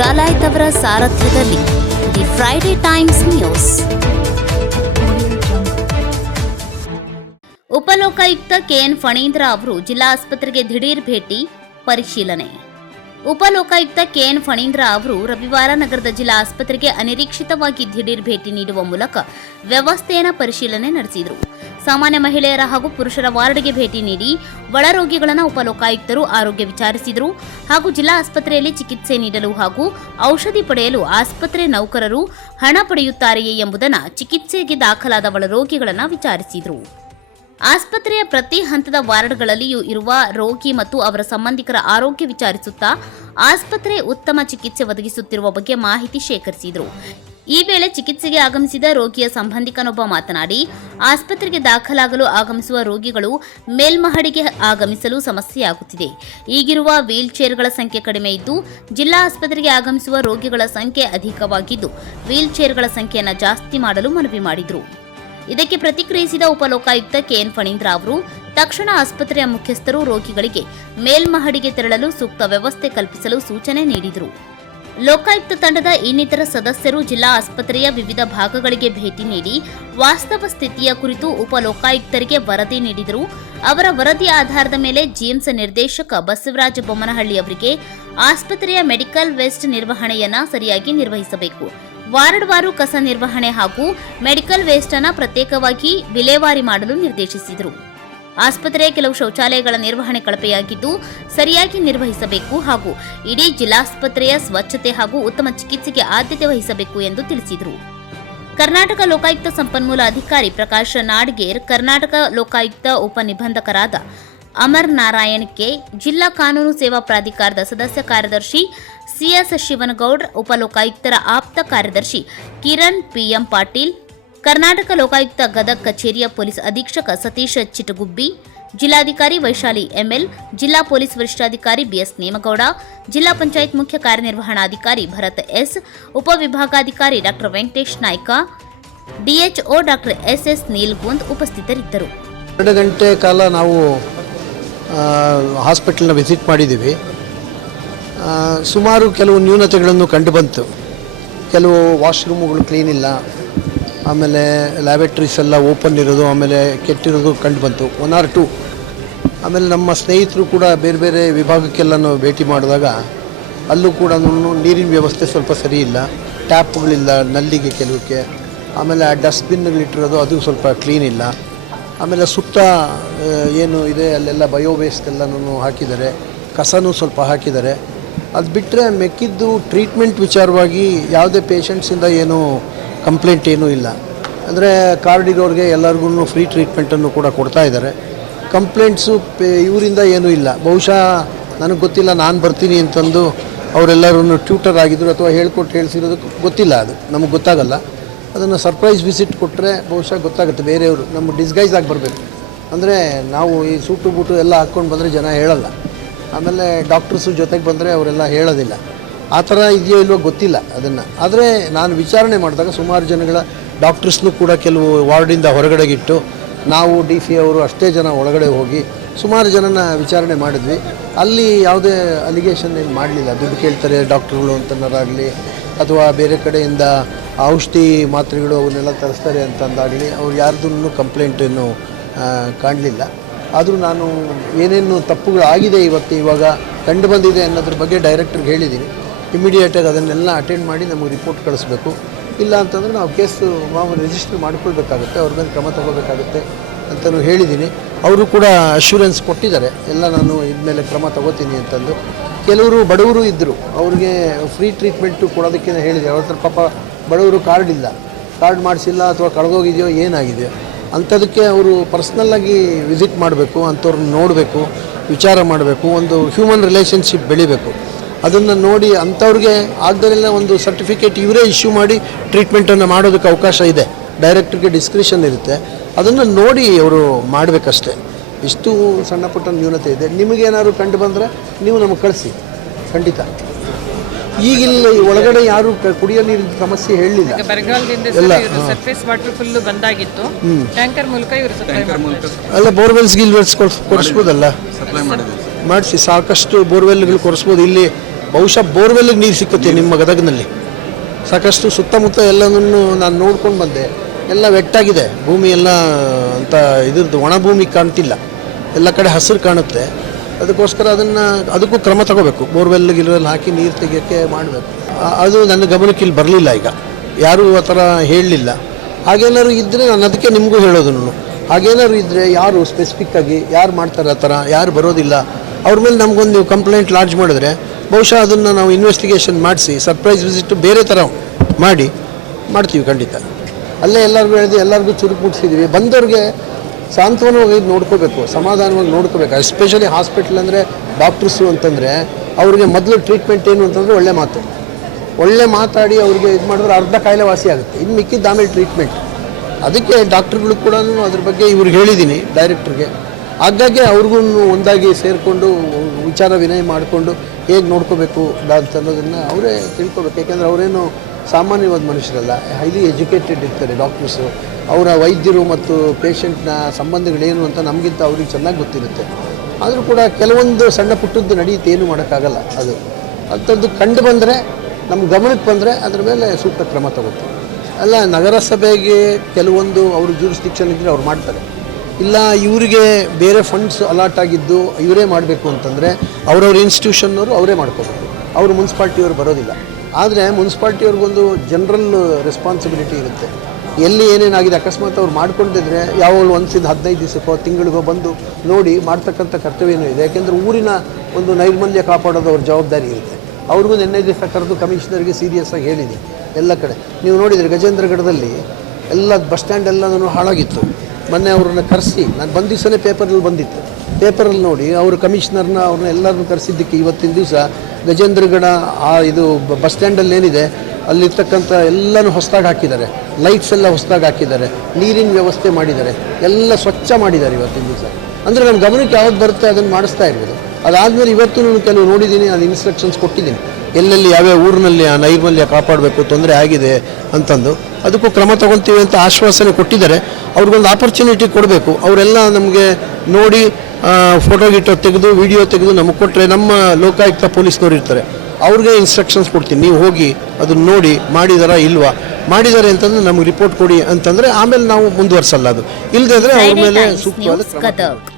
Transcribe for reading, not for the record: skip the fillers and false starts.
ಡಾಲಾಯ್ತ್ ಅವರ ಸಾರಥ್ಯದಲ್ಲಿ the Friday Times news. ಉಪಲೋಕಾಯುಕ್ತ ಕೆಎನ್ ಫಣೀಂದ್ರ ಅವರು ಜಿಲ್ಲಾ ಆಸ್ಪತ್ರೆಗೆ ದಿಢೀರ್ ಭೇಟಿ ಪರಿಶೀಲನೆ. ಉಪಲೋಕಾಯುಕ್ತ ಕೆಎನ್ ಫಣೀಂದ್ರ ಅವರು ರವಿವಾರ ನಗರದ ಜಿಲ್ಲಾ ಆಸ್ಪತ್ರೆಗೆ ಅನಿರೀಕ್ಷಿತವಾಗಿ ದಿಢೀರ್ ಭೇಟಿ ನೀಡುವ ಮೂಲಕ ವ್ಯವಸ್ಥೆಯನ್ನು ಪರಿಶೀಲನೆ ನಡೆಸಿದರು. ಸಾಮಾನ್ಯ ಮಹಿಳೆಯರ ಹಾಗೂ ಪುರುಷರ ವಾರ್ಡ್ಗೆ ಭೇಟಿ ನೀಡಿ ಒಳರೋಗಿಗಳನ್ನು ಉಪಲೋಕಾಯುಕ್ತರು ಆರೋಗ್ಯ ವಿಚಾರಿಸಿದರು ಹಾಗೂ ಜಿಲ್ಲಾ ಆಸ್ಪತ್ರೆಯಲ್ಲಿ ಚಿಕಿತ್ಸೆ ನೀಡಲು ಹಾಗೂ ಔಷಧಿ ಪಡೆಯಲು ಆಸ್ಪತ್ರೆ ನೌಕರರು ಹಣ ಪಡೆಯುತ್ತಾರೆಯೇ ಎಂಬುದನ್ನು ಚಿಕಿತ್ಸೆಗೆ ದಾಖಲಾದ ಒಳರೋಗಿಗಳನ್ನು ವಿಚಾರಿಸಿದರು. ಆಸ್ಪತ್ರೆಯ ಪ್ರತಿ ಹಂತದ ವಾರ್ಡ್ಗಳಲ್ಲಿಯೂ ಇರುವ ರೋಗಿ ಮತ್ತು ಅವರ ಸಂಬಂಧಿಕರ ಆರೋಗ್ಯ ವಿಚಾರಿಸುತ್ತಾ ಆಸ್ಪತ್ರೆ ಉತ್ತಮ ಚಿಕಿತ್ಸೆ ಒದಗಿಸುತ್ತಿರುವ ಬಗ್ಗೆ ಮಾಹಿತಿ ಶೇಖರಿಸಿದರು. ಈ ವೇಳೆ ಚಿಕಿತ್ಸೆಗೆ ಆಗಮಿಸಿದ ರೋಗಿಯ ಸಂಬಂಧಿಕನೊಬ್ಬ ಮಾತನಾಡಿ, ಆಸ್ಪತ್ರೆಗೆ ದಾಖಲಾಗಲು ಆಗಮಿಸುವ ರೋಗಿಗಳು ಮೇಲ್ಮಹಡಿಗೆ ಆಗಮಿಸಲು ಸಮಸ್ಯೆಯಾಗುತ್ತಿದೆ. ಈಗಿರುವ ವೀಲ್ ಚೇರ್ಗಳ ಸಂಖ್ಯೆ ಕಡಿಮೆ ಇದ್ದು ಜಿಲ್ಲಾ ಆಸ್ಪತ್ರೆಗೆ ಆಗಮಿಸುವ ರೋಗಿಗಳ ಸಂಖ್ಯೆ ಅಧಿಕವಾಗಿದ್ದು ವೀಲ್ ಚೇರ್ಗಳ ಸಂಖ್ಯೆಯನ್ನು ಜಾಸ್ತಿ ಮಾಡಲು ಮನವಿ ಮಾಡಿದರು. ಇದಕ್ಕೆ ಪ್ರತಿಕ್ರಿಯಿಸಿದ ಉಪಲೋಕಾಯುಕ್ತ ಕೆಎನ್ ಫಣೀಂದ್ರ ಅವರು ತಕ್ಷಣ ಆಸ್ಪತ್ರೆಯ ಮುಖ್ಯಸ್ಥರು ರೋಗಿಗಳಿಗೆ ಮೇಲ್ಮಹಡಿಗೆ ತೆರಳಲು ಸೂಕ್ತ ವ್ಯವಸ್ಥೆ ಕಲ್ಪಿಸಲು ಸೂಚನೆ ನೀಡಿದರು. ಲೋಕಾಯುಕ್ತ ತಂಡದ ಇನ್ನಿತರ ಸದಸ್ಯರು ಜಿಲ್ಲಾ ಆಸ್ಪತ್ರೆಯ ವಿವಿಧ ಭಾಗಗಳಿಗೆ ಭೇಟಿ ನೀಡಿ ವಾಸ್ತವ ಸ್ಥಿತಿಯ ಕುರಿತು ಉಪಲೋಕಾಯುಕ್ತರಿಗೆ ವರದಿ ನೀಡಿದರು. ಅವರ ವರದಿ ಆಧಾರದ ಮೇಲೆ ಜಿಎಂಸಿ ನಿರ್ದೇಶಕ ಬಸವರಾಜ ಬೊಮ್ಮನಹಳ್ಳಿ ಅವರಿಗೆ ಆಸ್ಪತ್ರೆಯ ಮೆಡಿಕಲ್ ವೇಸ್ಟ್ ನಿರ್ವಹಣೆಯನ್ನು ಸರಿಯಾಗಿ ನಿರ್ವಹಿಸಬೇಕು, ವಾರ್ಡ್ವಾರು ಕಸ ನಿರ್ವಹಣೆ ಹಾಗೂ ಮೆಡಿಕಲ್ ವೇಸ್ಟ್ ಅನ್ನು ಪ್ರತ್ಯೇಕವಾಗಿ ವಿಲೇವಾರಿ ಮಾಡಲು ನಿರ್ದೇಶಿಸಿದರು. ಆಸ್ಪತ್ರೆಯ ಕೆಲವು ಶೌಚಾಲಯಗಳ ನಿರ್ವಹಣೆ ಕಳಪೆಯಾಗಿದ್ದು ಸರಿಯಾಗಿ ನಿರ್ವಹಿಸಬೇಕು ಹಾಗೂ ಇಡೀ ಜಿಲ್ಲಾಸ್ಪತ್ರೆಯ ಸ್ವಚ್ಛತೆ ಹಾಗೂ ಉತ್ತಮ ಚಿಕಿತ್ಸೆಗೆ ಆದ್ಯತೆ ವಹಿಸಬೇಕು ಎಂದು ತಿಳಿಸಿದರು. ಕರ್ನಾಟಕ ಲೋಕಾಯುಕ್ತ ಸಂಪನ್ಮೂಲ ಅಧಿಕಾರಿ ಪ್ರಕಾಶ್ ನಾಡ್ಗೇರ್, ಕರ್ನಾಟಕ ಲೋಕಾಯುಕ್ತ ಉಪನಿಬಂಧಕರಾದ ಅಮರ್ ನಾರಾಯಣ್ ಕೆ, ಜಿಲ್ಲಾ ಕಾನೂನು ಸೇವಾ ಪ್ರಾಧಿಕಾರದ ಸದಸ್ಯ ಕಾರ್ಯದರ್ಶಿ ಸಿಎಸ್ ಶಿವನಗೌಡ್, ಉಪಲೋಕಾಯುಕ್ತರ ಆಪ್ತ ಕಾರ್ಯದರ್ಶಿ ಕಿರಣ್ ಪಿಎಂ ಪಾಟೀಲ್, ಕರ್ನಾಟಕ ಲೋಕಾಯುಕ್ತ ಗದಗ್ ಕಚೇರಿಯ ಪೊಲೀಸ್ ಅಧೀಕ್ಷಕ ಸತೀಶ್ ಚಿಟಗುಬ್ಬಿ, ಜಿಲ್ಲಾಧಿಕಾರಿ ವೈಶಾಲಿ ಎಂಎಲ್, ಜಿಲ್ಲಾ ಪೊಲೀಸ್ ವರಿಷ್ಠಾಧಿಕಾರಿ ಬಿಎಸ್ ನೇಮಗೌಡ, ಜಿಲ್ಲಾ ಪಂಚಾಯತ್ ಮುಖ್ಯ ಕಾರ್ಯನಿರ್ವಹಣಾಧಿಕಾರಿ ಭರತ್ ಎಸ್, ಉಪವಿಭಾಗಾಧಿಕಾರಿ ಡಾ ವೆಂಕಟೇಶ್ ನಾಯ್ಕ, ಡಿಎಚ್ಒ ಡಾ ಎಸ್ಎಸ್ ನೀಲ್ಗುಂದ್ ಉಪಸ್ಥಿತರಿದ್ದರು. 2 ಗಂಟೆ ಕಾಲ ನಾವು ಹಾಸ್ಪಿಟಲ್ನ ವಿಸಿಟ್ ಮಾಡಿದ್ದೀವಿ. ಸುಮಾರು ಕೆಲವು ನ್ಯೂನತೆಗಳನ್ನು ಕಂಡುಬಂತು. ಕೆಲವು ವಾಶ್ರೂಮ್ಗಳು ಕ್ಲೀನ್ ಇಲ್ಲ, ಆಮೇಲೆ ಲ್ಯಾಬೊರೇಟರೀಸ್ ಎಲ್ಲ ಓಪನ್ ಇರೋದು, ಆಮೇಲೆ ಕೆಟ್ಟಿರೋದು ಕಂಡುಬಂತು 1 or 2. ಆಮೇಲೆ ನಮ್ಮ ಸ್ನೇಹಿತರು ಕೂಡ ಬೇರೆ ಬೇರೆ ವಿಭಾಗಕ್ಕೆಲ್ಲ ಭೇಟಿ ಮಾಡಿದಾಗ ಅಲ್ಲೂ ಕೂಡ ನೀರಿನ ವ್ಯವಸ್ಥೆ ಸ್ವಲ್ಪ ಸರಿ ಇಲ್ಲ, ಟ್ಯಾಪ್ಗಳಿಲ್ಲ ನಲ್ಲಿಗೆ ಕೆಲವಕ್ಕೆ, ಆಮೇಲೆ ಆ ಡಸ್ಟ್ಬಿನ್ಗಳಿಟ್ಟಿರೋದು ಅದು ಸ್ವಲ್ಪ ಕ್ಲೀನ್ ಇಲ್ಲ, ಆಮೇಲೆ ಸುತ್ತ ಏನು ಇದೆ ಅಲ್ಲೆಲ್ಲ ಬಯೋ ವೇಸ್ಟ್ ಎಲ್ಲನೂ ಹಾಕಿದ್ದಾರೆ, ಕಸನೂ ಸ್ವಲ್ಪ ಹಾಕಿದ್ದಾರೆ. ಅದು ಬಿಟ್ಟರೆ ಮೆಕ್ಕಿದ್ದು ಟ್ರೀಟ್ಮೆಂಟ್ ವಿಚಾರವಾಗಿ ಯಾವುದೇ ಪೇಷಂಟ್ಸಿಂದ ಏನೂ ಕಂಪ್ಲೇಂಟ್ ಏನೂ ಇಲ್ಲ. ಅಂದರೆ ಕಾರ್ಡ್ ಇರೋರಿಗೆ ಎಲ್ಲರಿಗೂ ಫ್ರೀ ಟ್ರೀಟ್ಮೆಂಟನ್ನು ಕೂಡ ಕೊಡ್ತಾ ಇದ್ದಾರೆ. ಕಂಪ್ಲೇಂಟ್ಸು ಇವರಿಂದ ಏನೂ ಇಲ್ಲ. ಬಹುಶಃ ನನಗೆ ಗೊತ್ತಿಲ್ಲ, ನಾನು ಬರ್ತೀನಿ ಅಂತಂದು ಅವರೆಲ್ಲರೂ ಟ್ಯೂಟರ್ ಆಗಿದ್ದರು ಅಥವಾ ಹೇಳಿಸಿರೋದು ಗೊತ್ತಿಲ್ಲ, ಅದು ನಮಗೆ ಗೊತ್ತಾಗಲ್ಲ. ಅದನ್ನು ಸರ್ಪ್ರೈಸ್ ವಿಸಿಟ್ ಕೊಟ್ಟರೆ ಬಹುಶಃ ಗೊತ್ತಾಗುತ್ತೆ. ಬೇರೆಯವರು ನಮ್ಮ ಡಿಸ್ಗೈಸ್ ಆಗಿ ಬರಬೇಕು. ಅಂದರೆ ನಾವು ಈ ಸೂಟು ಬೂಟು ಎಲ್ಲ ಹಾಕ್ಕೊಂಡು ಬಂದರೆ ಜನ ಹೇಳಲ್ಲ, ಆಮೇಲೆ ಡಾಕ್ಟರ್ಸು ಜೊತೆಗೆ ಬಂದರೆ ಅವರೆಲ್ಲ ಹೇಳೋದಿಲ್ಲ. ಆ ಥರ ಇದೆಯೋ ಇಲ್ವೋ ಗೊತ್ತಿಲ್ಲ ಅದನ್ನು. ಆದರೆ ನಾನು ವಿಚಾರಣೆ ಮಾಡಿದಾಗ ಸುಮಾರು ಜನಗಳ ಡಾಕ್ಟರ್ಸ್ನೂ ಕೂಡ ಕೆಲವು ವಾರ್ಡಿಂದ ಹೊರಗಡೆಗಿಟ್ಟು ನಾವು DC ಅವರು ಅಷ್ಟೇ ಜನ ಒಳಗಡೆ ಹೋಗಿ ಸುಮಾರು ಜನನ ವಿಚಾರಣೆ ಮಾಡಿದ್ವಿ. ಅಲ್ಲಿ ಯಾವುದೇ ಅಲಿಗೇಷನ್ ಏನು ಮಾಡಲಿಲ್ಲ. ದುಡ್ಡು ಕೇಳ್ತಾರೆ ಡಾಕ್ಟ್ರುಗಳು ಅಂತನಾರಾಗಲಿ ಅಥವಾ ಬೇರೆ ಕಡೆಯಿಂದ ಔಷಧಿ ಮಾತ್ರೆಗಳು ಅವನ್ನೆಲ್ಲ ತರಿಸ್ತಾರೆ ಅಂತಂದಾಗಲಿ ಅವ್ರು ಯಾರ್ದೂ ಕಂಪ್ಲೇಂಟನ್ನು ಕಾಣಲಿಲ್ಲ. ಆದರೂ ನಾನು ಏನೇನು ತಪ್ಪುಗಳು ಆಗಿದೆ ಇವಾಗ ಕಂಡು ಬಂದಿದೆ ಅನ್ನೋದ್ರ ಬಗ್ಗೆ ಡೈರೆಕ್ಟ್ರಿಗೆ ಹೇಳಿದ್ದೀನಿ. ಇಮಿಡಿಯೇಟಾಗಿ ಅದನ್ನೆಲ್ಲ ಅಟೆಂಡ್ ಮಾಡಿ ನಮಗೆ ರಿಪೋರ್ಟ್ ಕಳಿಸ್ಬೇಕು. ಇಲ್ಲ ಅಂತಂದರೆ ನಾವು ಕೇಸು ರಿಜಿಸ್ಟರ್ ಮಾಡ್ಕೊಳ್ಬೇಕಾಗುತ್ತೆ, ಅವ್ರ ಮೇಲೆ ಕ್ರಮ ತಗೋಬೇಕಾಗುತ್ತೆ ಅಂತಲೂ ಹೇಳಿದ್ದೀನಿ. ಅವರು ಕೂಡ ಅಶ್ಯೂರೆನ್ಸ್ ಕೊಟ್ಟಿದ್ದಾರೆ, ಎಲ್ಲ ನಾನು ಇದ್ಮೇಲೆ ಕ್ರಮ ತಗೋತೀನಿ ಅಂತಂದು. ಕೆಲವರು ಬಡವರು ಇದ್ದರು, ಅವ್ರಿಗೆ ಫ್ರೀ ಟ್ರೀಟ್ಮೆಂಟು ಕೊಡೋದಕ್ಕೆ ಹೇಳಿದೆ. ಅವ್ರ ಹತ್ರ ಪಾಪ ಬಡವರು ಕಾರ್ಡ್ ಇಲ್ಲ, ಕಾರ್ಡ್ ಮಾಡಿಸಿಲ್ಲ ಅಥವಾ ಕಳೆದೋಗಿದೆಯೋ ಏನಾಗಿದೆಯೋ ಅಂಥದಕ್ಕೆ ಅವರು ಪರ್ಸ್ನಲ್ಲಾಗಿ ವಿಸಿಟ್ ಮಾಡಬೇಕು, ಅಂಥವ್ರನ್ನ ನೋಡಬೇಕು, ವಿಚಾರ ಮಾಡಬೇಕು, ಒಂದು ಹ್ಯೂಮನ್ ರಿಲೇಷನ್ಶಿಪ್ ಬೆಳಿಬೇಕು. ಅದನ್ನು ನೋಡಿ ಅಂಥವ್ರಿಗೆ ಆಗದರೆಲ್ಲ ಒಂದು ಸರ್ಟಿಫಿಕೇಟ್ ಇವರೇ ಇಶ್ಯೂ ಮಾಡಿ ಟ್ರೀಟ್ಮೆಂಟನ್ನು ಮಾಡೋದಕ್ಕೆ ಅವಕಾಶ ಇದೆ. ಡೈರೆಕ್ಟ್ರಿಗೆ ಡಿಸ್ಕ್ರಿಷನ್ ಇರುತ್ತೆ, ಅದನ್ನು ನೋಡಿ ಅವರು ಮಾಡಬೇಕಷ್ಟೆ. ಇಷ್ಟು ಸಣ್ಣ ಪುಟ್ಟ ನ್ಯೂನತೆ ಇದೆ. ನಿಮಗೇನಾದ್ರು ಕಂಡು ಬಂದರೆ ನೀವು ನಮಗೆ ಕಳಿಸಿ, ಖಂಡಿತ. ಈಗಿಲ್ಲ ಒಳಗಡೆ ಯಾರು ಕುಡಿಯೋ ನೀರಿನ ಸಮಸ್ಯೆ ಹೇಳಲಿಲ್ಲ. ಬರಗಾಲದಿಂದ ಸರ್ಫೇಸ್ ವಾಟರ್ ಫುಲ್ ಬಂದಾಗಿತ್ತು, ಟ್ಯಾಂಕರ್ ಮೂಲಕ ಇವರು ಸಪ್ಲೈ ಮಾಡ್ತಾರೆ. ಅಲ್ಲ ಬೋರ್ವೆಲ್ಸ್ ಗಿಲ್ವೆಲ್ಸ್ ಕೊಡಿಸ್ಬೋದಲ್ಲ, ಮಾಡಿಸಿ ಸಾಕಷ್ಟು ಬೋರ್ವೆಲ್ಗಳು ಕೊಡಿಸ್ಬೋದು. ಇಲ್ಲಿ ಬಹುಶಃ ಬೋರ್ವೆಲ್ಗೆ ನೀರು ಸಿಕ್ಕುತ್ತೆ ನಿಮ್ಮ ಗದಗಿನಲ್ಲಿ ಸಾಕಷ್ಟು. ಸುತ್ತಮುತ್ತ ಎಲ್ಲನೂ ನಾನು ನೋಡ್ಕೊಂಡು ಬಂದೆ, ಎಲ್ಲ ವೆಟ್ಟಾಗಿದೆ ಭೂಮಿ ಎಲ್ಲ ಅಂತ, ಇದ್ರದ್ದು ಒಣ ಭೂಮಿ ಕಾಣ್ತಿಲ್ಲ, ಎಲ್ಲ ಕಡೆ ಹಸಿರು ಕಾಣುತ್ತೆ. ಅದಕ್ಕೋಸ್ಕರ ಅದಕ್ಕೂ ಕ್ರಮ ತಗೋಬೇಕು. ಬೋರ್ವೆಲ್ ಗಿಲ್ವೆಲ್ ಹಾಕಿ ನೀರು ತೆಗಿಯೋಕ್ಕೆ ಮಾಡಬೇಕು. ಅದು ನನ್ನ ಗಮನಕ್ಕೆ ಇಲ್ಲಿ ಬರಲಿಲ್ಲ. ಈಗ ಯಾರೂ ಆ ಥರ ಹೇಳಲಿಲ್ಲ. ಹಾಗೇನಾದ್ರು ಇದ್ದರೆ ನಾನು ಅದಕ್ಕೆ ನಿಮಗೂ ಹೇಳೋದು, ಹಾಗೇನಾದ್ರು ಇದ್ದರೆ ಯಾರು ಸ್ಪೆಸಿಫಿಕ್ಕಾಗಿ ಯಾರು ಮಾಡ್ತಾರೆ ಆ ಥರ, ಯಾರು ಬರೋದಿಲ್ಲ, ಅವ್ರ ಮೇಲೆ ನಮಗೊಂದು ನೀವು ಕಂಪ್ಲೇಂಟ್ ಲಾಡ್ಜ್ ಮಾಡಿದ್ರೆ ಬಹುಶಃ ಅದನ್ನು ನಾವು ಇನ್ವೆಸ್ಟಿಗೇಷನ್ ಮಾಡಿಸಿ ಸರ್ಪ್ರೈಸ್ ವಿಸಿಟ್ ಬೇರೆ ಥರ ಮಾಡ್ತೀವಿ ಖಂಡಿತ. ಅಲ್ಲೇ ಎಲ್ಲರಿಗೂ ಹೇಳಿದೆ, ಎಲ್ಲರಿಗೂ ಚುರುಕು ಮುಟ್ಟಿಸಿದ್ದೀವಿ. ಬಂದವ್ರಿಗೆ ಸಾಂತ್ವನವಾಗಿ ನೋಡ್ಕೋಬೇಕು, ಸಮಾಧಾನವಾಗಿ ನೋಡ್ಕೋಬೇಕು. ಎಸ್ಪೆಷಲಿ ಹಾಸ್ಪಿಟ್ಲ್ ಅಂದರೆ ಡಾಕ್ಟರ್ಸು ಅಂತಂದರೆ ಅವ್ರಿಗೆ ಮೊದಲು ಟ್ರೀಟ್ಮೆಂಟ್ ಏನು ಅಂತಂದರೆ ಒಳ್ಳೆ ಮಾತಾಡಿ ಅವ್ರಿಗೆ ಇದು ಮಾಡಿದ್ರೆ ಅರ್ಧ ಕಾಯಿಲೆ ವಾಸಿ ಆಗುತ್ತೆ. ಇನ್ನು ಮಿಕ್ಕಿದ್ದು ಆಮೇಲೆ ಟ್ರೀಟ್ಮೆಂಟ್. ಅದಕ್ಕೆ ಡಾಕ್ಟ್ರುಗಳು ಕೂಡ ಅದ್ರ ಬಗ್ಗೆ ಇವ್ರಿಗೆ ಹೇಳಿದ್ದೀನಿ, ಡೈರೆಕ್ಟ್ರಿಗೆ. ಹಾಗಾಗಿ ಅವ್ರಿಗೂ ಒಂದಾಗಿ ಸೇರಿಕೊಂಡು ವಿಚಾರ ವಿನಯ ಮಾಡಿಕೊಂಡು ಹೇಗೆ ನೋಡ್ಕೋಬೇಕು ಅಂತ ಅನ್ನೋದನ್ನು ಅವರೇ ತಿಳ್ಕೊಬೇಕು. ಯಾಕೆಂದರೆ ಅವರೇನು ಸಾಮಾನ್ಯವಾದ ಮನುಷ್ಯರಲ್ಲ, ಹೈಲಿ ಎಜುಕೇಟೆಡ್ ಇರ್ತಾರೆ ಡಾಕ್ಟರ್ಸು. ಅವರ ವೈದ್ಯರು ಮತ್ತು ಪೇಷಂಟ್ನ ಸಂಬಂಧಗಳೇನು ಅಂತ ನಮಗಿಂತ ಅವ್ರಿಗೆ ಚೆನ್ನಾಗಿ ಗೊತ್ತಿರುತ್ತೆ. ಆದರೂ ಕೂಡ ಕೆಲವೊಂದು ಸಣ್ಣ ಪುಟ್ಟದ್ದು ನಡೆಯುತ್ತೆ, ಏನು ಮಾಡೋಕ್ಕಾಗಲ್ಲ. ಅಂಥದ್ದು ಕಂಡು ಬಂದರೆ, ನಮ್ಮ ಗಮನಕ್ಕೆ ಬಂದರೆ ಅದ್ರ ಮೇಲೆ ಸೂಕ್ತ ಕ್ರಮ ತಗೋತಾರೆ. ಅಲ್ಲ, ನಗರಸಭೆಗೆ ಕೆಲವೊಂದು ಅವ್ರ ಜೂರಿಸ್ಡಿಕ್ಷನ್ ಇದ್ದರೆ ಅವ್ರು ಮಾಡ್ತಾರೆ. ಇಲ್ಲ ಇವರಿಗೆ ಬೇರೆ ಫಂಡ್ಸ್ ಅಲಾಟ್ ಆಗಿದ್ದು ಇವರೇ ಮಾಡಬೇಕು ಅಂತಂದರೆ ಅವ್ರವ್ರ ಇನ್ಸ್ಟಿಟ್ಯೂಷನ್ನವರು ಅವರೇ ಮಾಡ್ಕೋಬೇಕು. ಅವರು ಮುನ್ಸಿಪಾಲ್ಟಿಯವರು ಬರೋದಿಲ್ಲ. ಆದರೆ ಮುನ್ಸಿಪಾಲ್ಟಿಯವ್ರಿಗೊಂದು ಜನರಲ್ ರೆಸ್ಪಾನ್ಸಿಬಿಲಿಟಿ ಇರುತ್ತೆ. ಎಲ್ಲಿ ಏನೇನಾಗಿದೆ ಅಕಸ್ಮಾತ್ ಅವ್ರು ಮಾಡ್ಕೊಂಡಿದ್ರೆ ಯಾವಾಗಲೂ ಒಂದ್ಸಿದ್ದು 15 ದಿವಸಕ್ಕೋ ತಿಂಗಳಿಗೋ ಬಂದು ನೋಡಿ ಮಾಡ್ತಕ್ಕಂಥ ಕರ್ತವ್ಯನೂ ಇದೆ. ಯಾಕೆಂದರೆ ಊರಿನ ಒಂದು ನೈರ್ಮಲ್ಯ ಕಾಪಾಡೋದು ಅವ್ರ ಜವಾಬ್ದಾರಿ ಇರುತ್ತೆ. ಅವ್ರಿಗೂ ನಿನ್ನೆ ದಿವಸ ಕರೆದು ಕಮಿಷನರ್ಗೆ ಸೀರಿಯಸ್ ಆಗಿ ಹೇಳಿದೆ. ಎಲ್ಲ ಕಡೆ ನೀವು ನೋಡಿದರೆ ಗಜೇಂದ್ರಗಢದಲ್ಲಿ ಎಲ್ಲ ಬಸ್ ಸ್ಟ್ಯಾಂಡ್ ಎಲ್ಲನೂ ಹಾಳಾಗಿತ್ತು. ಮೊನ್ನೆ ಅವ್ರನ್ನ ಕರೆಸಿ, ನಾನು ಬಂದ ದಿವಸನೇ ಪೇಪರಲ್ಲಿ ಬಂದಿತ್ತು, ಪೇಪರಲ್ಲಿ ನೋಡಿ ಅವರು ಕಮಿಷನರ್ನ ಅವ್ರನ್ನ ಎಲ್ಲರನ್ನೂ ಕರೆಸಿದ್ದಕ್ಕೆ ಇವತ್ತಿನ ದಿವಸ ಗಜೇಂದ್ರಗಢ ಇದು ಬಸ್ ಸ್ಟ್ಯಾಂಡಲ್ಲಿ ಏನಿದೆ ಅಲ್ಲಿರ್ತಕ್ಕಂಥ ಎಲ್ಲನೂ ಹೊಸದಾಗಿ ಹಾಕಿದ್ದಾರೆ, ಲೈಟ್ಸ್ ಎಲ್ಲ ಹೊಸದಾಗಿ ಹಾಕಿದ್ದಾರೆ, ನೀರಿನ ವ್ಯವಸ್ಥೆ ಮಾಡಿದ್ದಾರೆ, ಎಲ್ಲ ಸ್ವಚ್ಛ ಮಾಡಿದ್ದಾರೆ ಇವತ್ತಿನ ದಿವಸ. ಅಂದರೆ ನನ್ನ ಗಮನಕ್ಕೆ ಯಾವ್ದು ಬರುತ್ತೆ ಅದನ್ನು ಮಾಡಿಸ್ತಾ ಇರ್ಬೋದು. ಅದಾದಮೇಲೆ ಇವತ್ತು ಕೆಲವು ನೋಡಿದ್ದೀನಿ, ನಾನು ಇನ್ಸ್ಟ್ರಕ್ಷನ್ಸ್ ಕೊಟ್ಟಿದ್ದೀನಿ, ಎಲ್ಲೆಲ್ಲಿ ಯಾವ್ಯಾವ ಊರಿನಲ್ಲಿ ಆ ನೈರ್ಮಲ್ಯ ಕಾಪಾಡಬೇಕು, ತೊಂದರೆ ಆಗಿದೆ ಅಂತಂದು ಅದಕ್ಕೂ ಕ್ರಮ ತಗೊಳ್ತೀವಿ ಅಂತ ಆಶ್ವಾಸನೆ ಕೊಟ್ಟಿದ್ದಾರೆ. ಅವ್ರಿಗೊಂದು ಆಪರ್ಚುನಿಟಿ ಕೊಡಬೇಕು. ಅವರೆಲ್ಲ ನಮಗೆ ನೋಡಿ ಫೋಟೋ ಗಿಟೋ ತೆಗೆದು ವಿಡಿಯೋ ತೆಗೆದು ನಮಗೆ ಕೊಟ್ಟರೆ ನಮ್ಮ ಲೋಕಾಯುಕ್ತ ಪೊಲೀಸ್ನವ್ರು ಇರ್ತಾರೆ, ಅವ್ರಿಗೆ ಇನ್ಸ್ಟ್ರಕ್ಷನ್ಸ್ ಕೊಡ್ತೀನಿ, ನೀವು ಹೋಗಿ ಅದನ್ನ ನೋಡಿ ಮಾಡಿದಾರಾ ಇಲ್ವಾ, ಮಾಡಿದ್ದಾರೆ ಅಂತಂದ್ರೆ ನಮಗೆ ರಿಪೋರ್ಟ್ ಕೊಡಿ ಅಂತಂದರೆ ಆಮೇಲೆ ನಾವು ಮುಂದುವರ್ಸಲ್ಲ. ಅದು ಇಲ್ಲದೆ ಅವ್ರ ಮೇಲೆ ಸೂಕ್ತವಾದ ಕ್ರಮ.